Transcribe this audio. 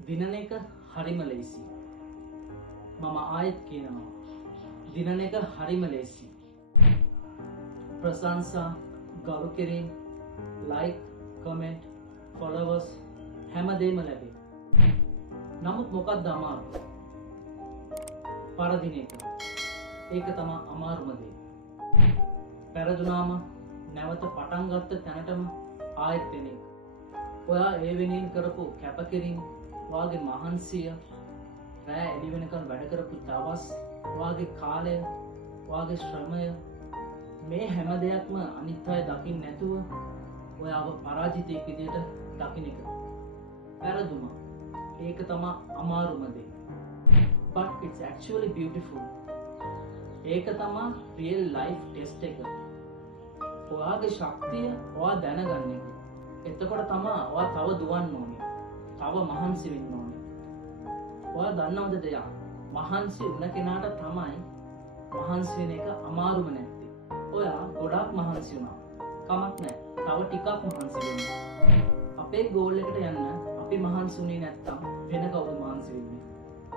දිනන එක හරිම ලේසි. මම ආයෙත් කියනවා. දිනන එක හරිම ලේසි. ප්‍රශංසා, ගරු කිරීම, ලයික්, කමෙන්ට්, ෆොලෝවර්ස් හැමදේම ලැබේ. නමුත් මොකක්ද අමාරු? පරදින එක. ඒක තමයි අමාරුම දේ. පෙරදුනාම නැවත පටන් ගත්ත තැනටම ආයෙත් එන එක. ඔයා ඒ වෙනින් කරපු කැපකිරීම, ඔයාගේ මහන්සිය, රෑ එළි වෙනකන් වැඩ කරපු දවස්, ඔයාගේ කාලය, ඔයාගේ ශ්‍රමය, මේ හැම දෙයක්ම අනිත් අය දකින්න නැතුව ඔයාව පරාජිතයෙක් විදියට දකින්න එක. පෙරදුම. ඒක තමයි අමාරුම දේ. But it's actually beautiful. ඒක තමයි real life test එක. ඔයාගේ ශක්තිය ඔයා දැනගන්න එක. එතකොට තමයි ඔයා තව දුවන්න ඕනේ. තව මහන්සි වෙන්න ඕනේ. ඔයා දන්නවද දෙයක්? මහන්සි වුණ කෙනාට තමයි මහන්සි වෙන එක අමාරුම නැත්තේ. ඔයා ගොඩාක් මහන්සි වුණා. කමක් නැහැ. තව ටිකක් මහන්සි වෙන්න. අපේ ගෝල් එකට යන්න අපි මහන්සි වුණේ නැත්තම් වෙන කවුද මහන්සි වෙන්නේ?